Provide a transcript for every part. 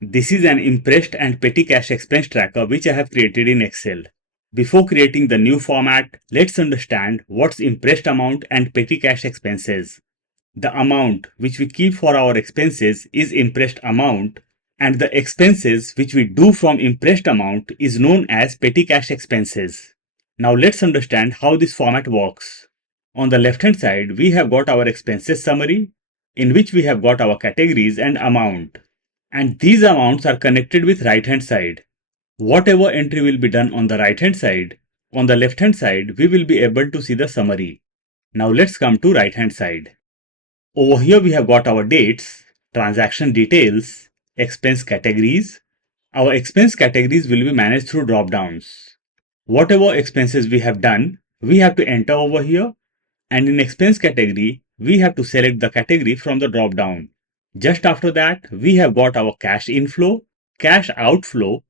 This is an Imprest and petty cash expense tracker which I have created in Excel. Before creating the new format, let's understand what's Imprest amount and petty cash expenses. The amount which we keep for our expenses is Imprest amount, and the expenses which we do from Imprest amount is known as petty cash expenses. Now let's understand how this format works. On the left hand side, we have got our expenses summary, in which we have got our categories and amount. And these amounts are connected with right hand side. Whatever entry will be done on the right hand side, on the left hand side we will be able to see the summary. Now let's come to right hand side. Over here we have got our dates, transaction details, expense categories. Our expense categories will be managed through drop downs. Whatever expenses we have done, we have to enter over here, and in expense category we have to select the category from the drop down. Just after that, we have got our cash inflow, cash outflow.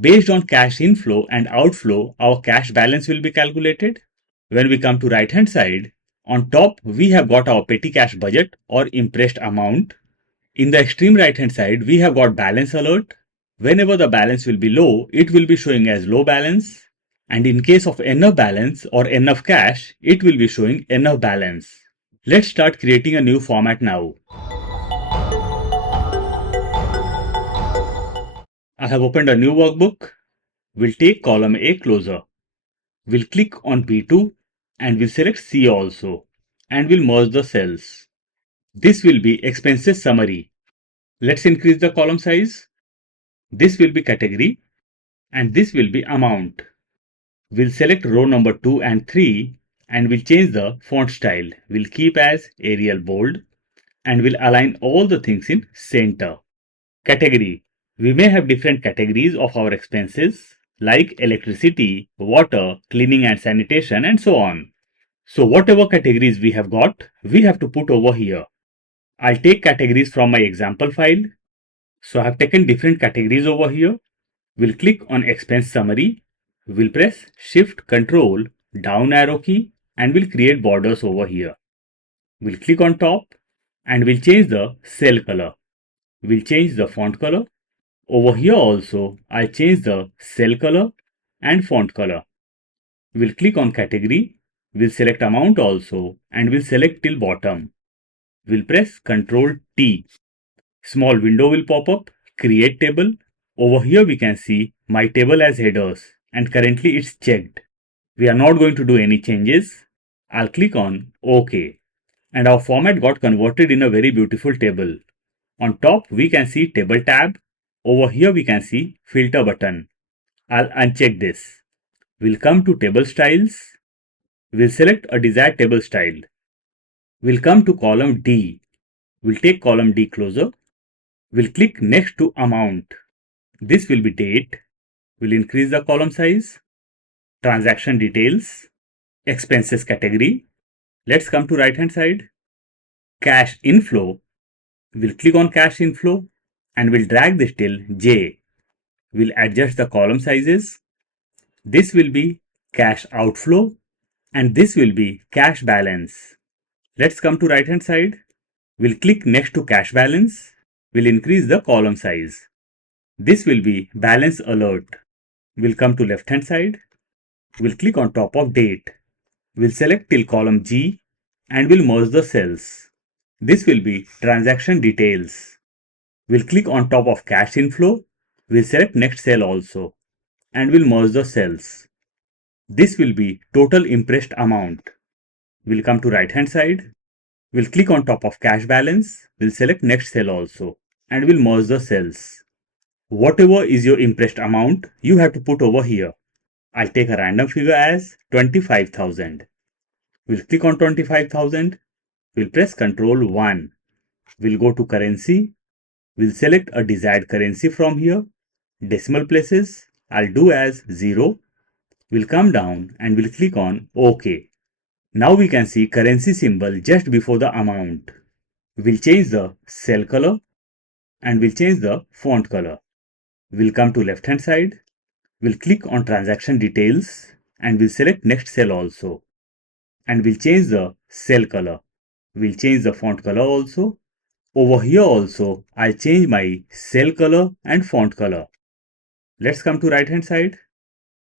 Based on cash inflow and outflow, our cash balance will be calculated. When we come to right hand side, on top we have got our petty cash budget or impressed amount. In the extreme right hand side, we have got balance alert. Whenever the balance will be low, it will be showing as low balance. And in case of enough balance or enough cash, it will be showing enough balance. Let's start creating a new format now. I have opened a new workbook. We'll take column A closer. We'll click on B2 and we'll select C also, and we'll merge the cells. This will be expenses summary. Let's increase the column size. This will be category and this will be amount. We'll select row number 2 and 3 and we'll change the font style. We'll keep as Arial bold and we'll align all the things in center. Category. We may have different categories of our expenses like electricity, water, cleaning and sanitation, and so on. So whatever categories we have got, we have to put over here. I'll take categories from my example file. So I have taken different categories over here. We'll click on expense summary. We'll press Shift Control down arrow key and we'll create borders over here. We'll click on top and we'll change the cell color. We'll change the font color. Over here also, I'll change the cell color and font color. We'll click on category. We'll select amount also and we'll select till bottom. We'll press Ctrl T. Small window will pop up. Create table. Over here we can see my table as headers and currently it's checked. We are not going to do any changes. I'll click on OK. And our format got converted in a very beautiful table. On top we can see table tab. Over here we can see filter button. I'll uncheck this. We'll come to table styles. We'll select a desired table style. We'll come to column D. We'll take column D closer. We'll click next to amount. This will be date. We'll increase the column size. Transaction details. Expenses category. Let's come to right hand side. Cash inflow. We'll click on cash inflow and we'll drag this till J. We'll adjust the column sizes. This will be cash outflow and this will be cash balance. Let's come to right hand side. We'll click next to cash balance. We'll increase the column size. This will be balance alert. We'll come to left hand side. We'll click on top of date. We'll select till column G and we'll merge the cells. This will be transaction details. We'll click on top of cash inflow. We'll select next cell also and we'll merge the cells. This will be total impressed amount. We'll come to right hand side. We'll click on top of cash balance. We'll select next cell also and we'll merge the cells. Whatever is your impressed amount, you have to put over here. I'll take a random figure as 25,000. We'll click on 25,000. We'll press Ctrl 1. We'll go to currency. We'll select a desired currency from here. Decimal places, I'll do as 0. We'll come down and we'll click on OK. Now we can see currency symbol just before the amount. We'll change the cell color and we'll change the font color. We'll come to left hand side. We'll click on transaction details and we'll select next cell also. And we'll change the cell color. We'll change the font color also Over here also, I'll change my cell color and font color. Let's come to right hand side.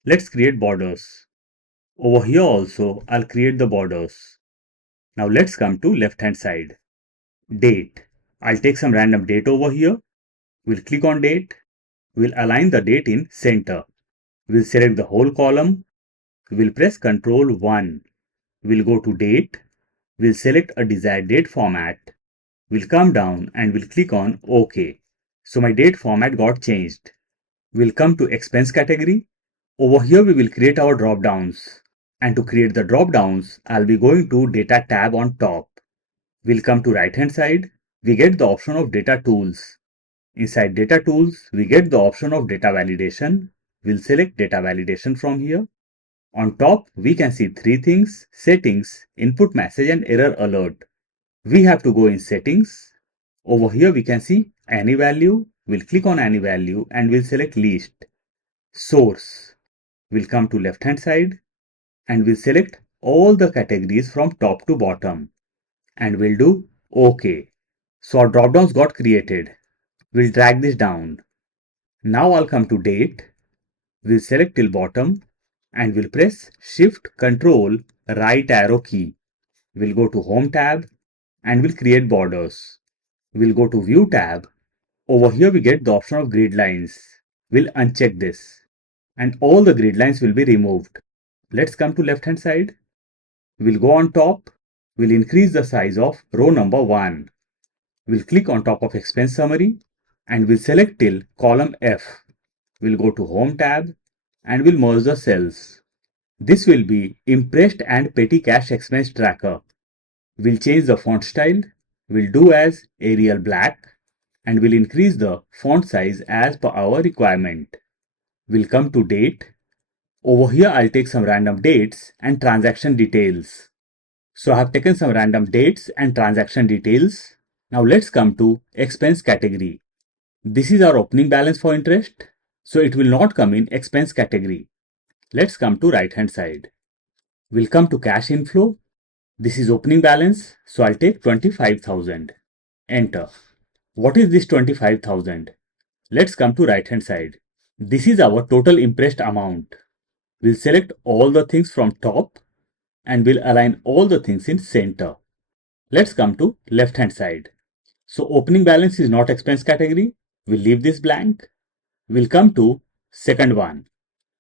Let's create borders. Over here also, I'll create the borders. Now let's come to left hand side. Date. I'll take some random date over here. We'll click on date. We'll align the date in center. We'll select the whole column. We'll press Ctrl 1. We'll go to date. We'll select a desired date format. We'll come down and we'll click on OK. So my date format got changed. We'll come to expense category. Over here we will create our drop downs. And to create the drop downs, I'll be going to data tab on top. We'll come to right hand side. We get the option of data tools. Inside data tools, we get the option of data validation. We'll select data validation from here. On top, we can see three things: settings, input message and error alert. We have to go in settings. Over here we can see any value. We'll click on any value and we'll select list. Source. We'll come to left hand side and we'll select all the categories from top to bottom and we'll do OK. So our drop downs got created. We'll drag this down. Now I'll come to date. We'll select till bottom and we'll press Shift Control right arrow key. We'll go to Home tab and we'll create borders. We'll go to View tab. Over here we get the option of grid lines. We'll uncheck this and all the grid lines will be removed. Let's come to left hand side. We'll go on top. We'll increase the size of row number 1. We'll click on top of expense summary and we'll select till column F. We'll go to Home tab and we'll merge the cells. This will be Imprest and Petty Cash Expense Tracker. We'll change the font style. We'll do as Arial Black and we'll increase the font size as per our requirement. We'll come to date. Over here I'll take some random dates and transaction details. So I have taken some random dates and transaction details. Now let's come to expense category. This is our opening balance for interest. So it will not come in expense category. Let's come to right hand side. We'll come to cash inflow. This is opening balance. So I'll take 25,000. Enter. What is this 25,000? Let's come to right hand side. This is our total impressed amount. We'll select all the things from top and we'll align all the things in center. Let's come to left hand side. So opening balance is not expense category. We'll leave this blank. We'll come to second one.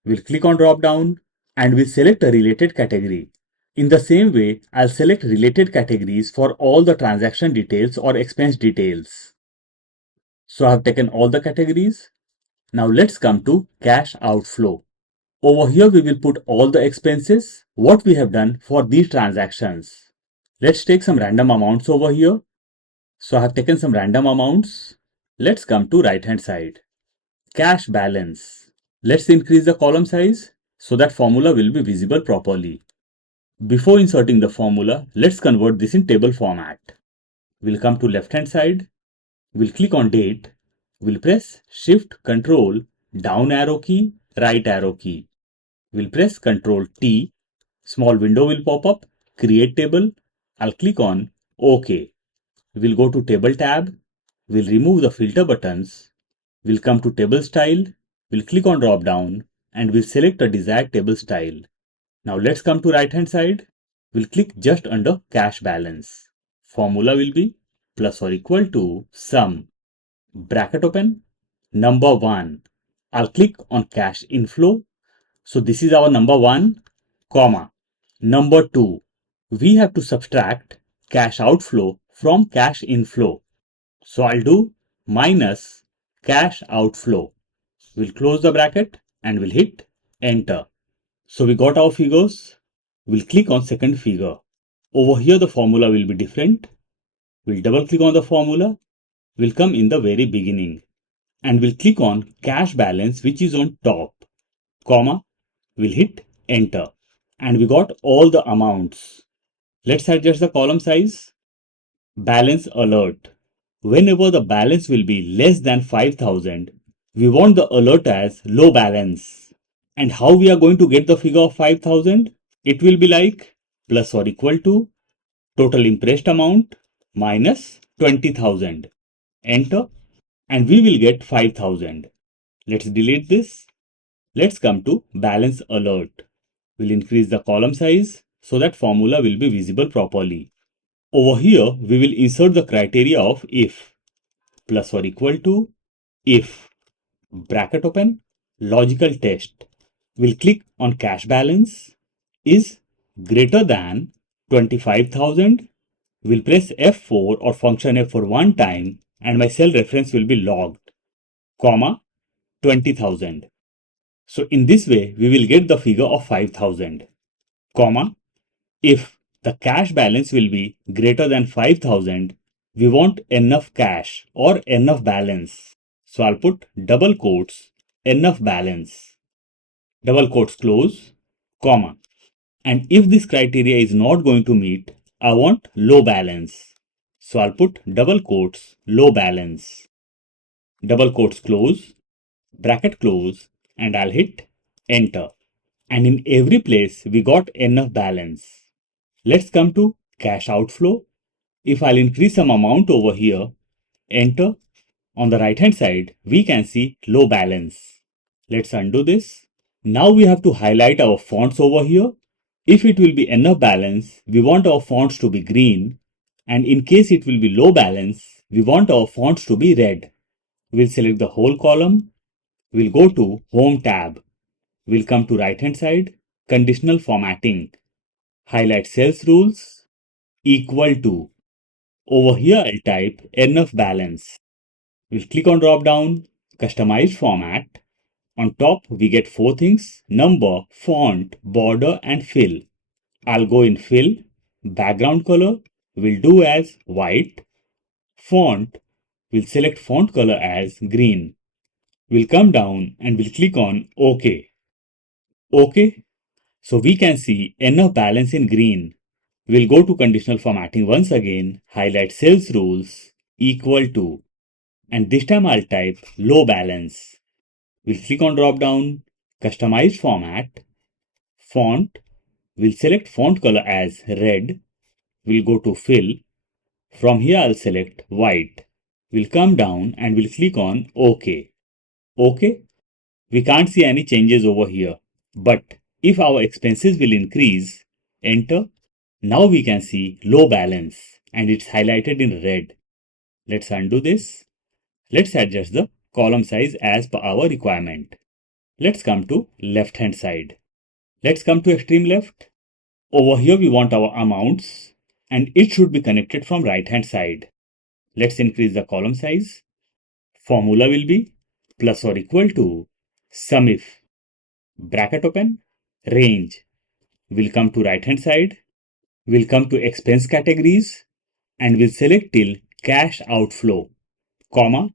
We'll click on drop down and we'll select a related category. In the same way, I'll select related categories for all the transaction details or expense details. So I've taken all the categories. Now let's come to cash outflow. Over here we will put all the expenses, what we have done for these transactions. Let's take some random amounts over here. So I have taken some random amounts. Let's come to right hand side. Cash balance. Let's increase the column size so that formula will be visible properly. Before inserting the formula, let's convert this in table format. We'll come to left hand side. We'll click on date. We'll press Shift Control down arrow key, right arrow key. We'll press Ctrl T. Small window will pop up. Create table. I'll click on OK. We'll go to Table tab. We'll remove the filter buttons. We'll come to Table Style. We'll click on drop down and we'll select a desired table style. Now let's come to right hand side. We'll click just under cash balance. Formula will be plus or equal to sum. Bracket open. Number 1. I'll click on cash inflow. So this is our number 1, comma. Number 2. We have to subtract cash outflow from cash inflow. So I'll do minus cash outflow. We'll close the bracket and we'll hit enter. So we got our figures. We'll click on second figure. Over here the formula will be different. We'll double click on the formula. We'll come in the very beginning and we'll click on cash balance which is on top, comma. We'll hit enter and we got all the amounts. Let's adjust the column size. Balance alert. Whenever the balance will be less than 5,000, we want the alert as low balance. And how we are going to get the figure of 5,000? It will be like plus or equal to total impressed amount minus 20,000. Enter and we will get 5,000. Let's delete this. Let's come to balance alert. We'll increase the column size so that formula will be visible properly. Over here, we will insert the criteria of if plus or equal to if bracket open logical test. We'll click on cash balance is greater than 25,000. We'll press F4 or function F4 one time and my cell reference will be logged, comma 20,000. So in this way, we will get the figure of 5,000, comma if the cash balance will be greater than 5,000, we want enough cash or enough balance. So I'll put double quotes, enough balance, double quotes close, comma. And if this criteria is not going to meet, I want low balance. So I'll put double quotes, low balance, double quotes close, bracket close, and I'll hit enter. And in every place, we got enough balance. Let's come to cash outflow. If I'll increase some amount over here, enter. On the right hand side, we can see low balance. Let's undo this. Now we have to highlight our fonts over here. If it will be enough balance, we want our fonts to be green. And in case it will be low balance, we want our fonts to be red. We'll select the whole column. We'll go to Home tab. We'll come to right hand side, Conditional Formatting. Highlight Cells Rules, equal to. Over here I'll type enough balance. We'll click on drop down, Customize Format. On top we get four things: number, font, border and fill. I'll go in fill. Background color we'll do as white. Font, we'll select font color as green. We'll come down and we'll click on OK. OK. So we can see enough balance in green. We'll go to conditional formatting once again, highlight cells rules, equal to, and this time I'll type low balance. We'll click on drop down, customize format, font, we'll select font color as red, we'll go to fill, from here I'll select white. We'll come down and we'll click on OK. OK, we can't see any changes over here, but if our expenses will increase, enter. Now we can see low balance and it's highlighted in red. Let's undo this. Let's adjust the column size as per our requirement. Let's come to left hand side. Let's come to extreme left. Over here we want our amounts and it should be connected from right hand side. Let's increase the column size. Formula will be plus or equal to sum if, bracket open, range. We'll come to right hand side. We'll come to expense categories and we'll select till cash outflow, comma.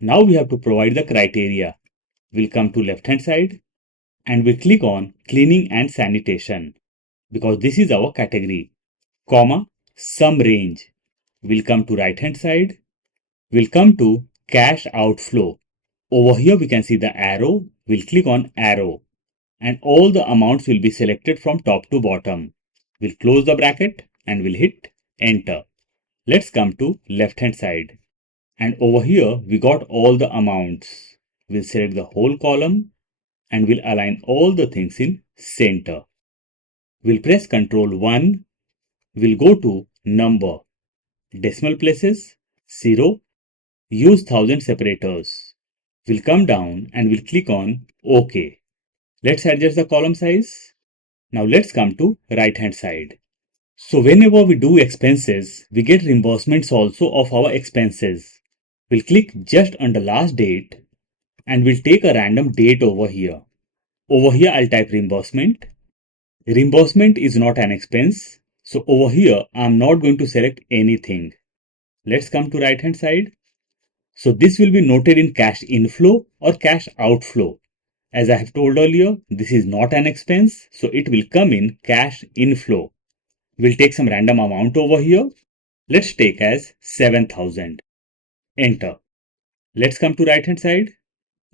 Now we have to provide the criteria. We'll come to left hand side and we'll click on cleaning and sanitation because this is our category, comma, sum range. We'll come to right hand side. We'll come to cash outflow. Over here we can see the arrow. We'll click on arrow and all the amounts will be selected from top to bottom. We'll close the bracket and we'll hit enter. Let's come to left hand side. And over here we got all the amounts. We'll select the whole column and we'll align all the things in center. We'll press Ctrl 1. We'll go to number, decimal places, 0, use 1000 separators. We'll come down and we'll click on OK. Let's adjust the column size. Now let's come to right hand side. So whenever we do expenses, we get reimbursements also of our expenses. We'll click just under last date and we'll take a random date over here. Over here I'll type reimbursement. Reimbursement is not an expense. So over here I'm not going to select anything. Let's come to right hand side. So this will be noted in cash inflow or cash outflow. As I have told earlier, this is not an expense. So it will come in cash inflow. We'll take some random amount over here. Let's take as 7,000. Enter. Let's come to right hand side.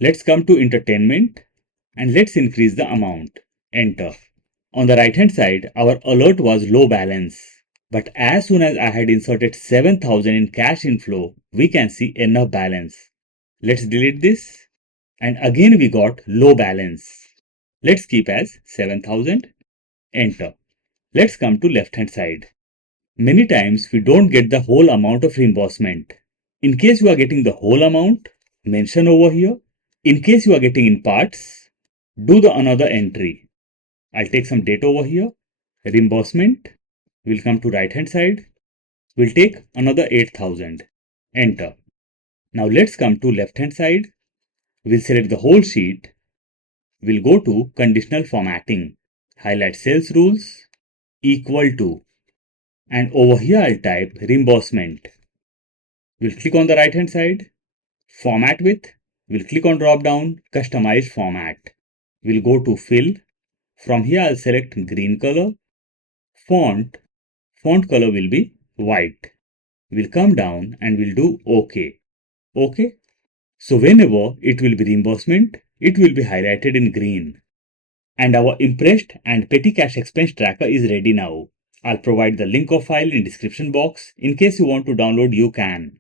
Let's come to entertainment and let's increase the amount. Enter. On the right hand side, our alert was low balance. But as soon as I had inserted 7,000 in cash inflow, we can see enough balance. Let's delete this. And again we got low balance. Let's keep as 7,000. Enter. Let's come to left hand side. Many times we don't get the whole amount of reimbursement. In case you are getting the whole amount, mention over here. In case you are getting in parts, do the another entry. I'll take some date over here. Reimbursement. We'll come to right hand side. We'll take another 8,000. Enter. Now let's come to left hand side. We'll select the whole sheet. We'll go to conditional formatting. Highlight sales rules equal to. And over here I'll type reimbursement. We'll click on the right hand side. Format with. We'll click on drop down customize format. We'll go to fill. From here I'll select green color. Font color will be white. We'll come down and we'll do OK. OK. So whenever it will be reimbursement, it will be highlighted in green. And our Imprest and petty cash expense tracker is ready now. I'll provide the link of file in description box. In case you want to download, you can.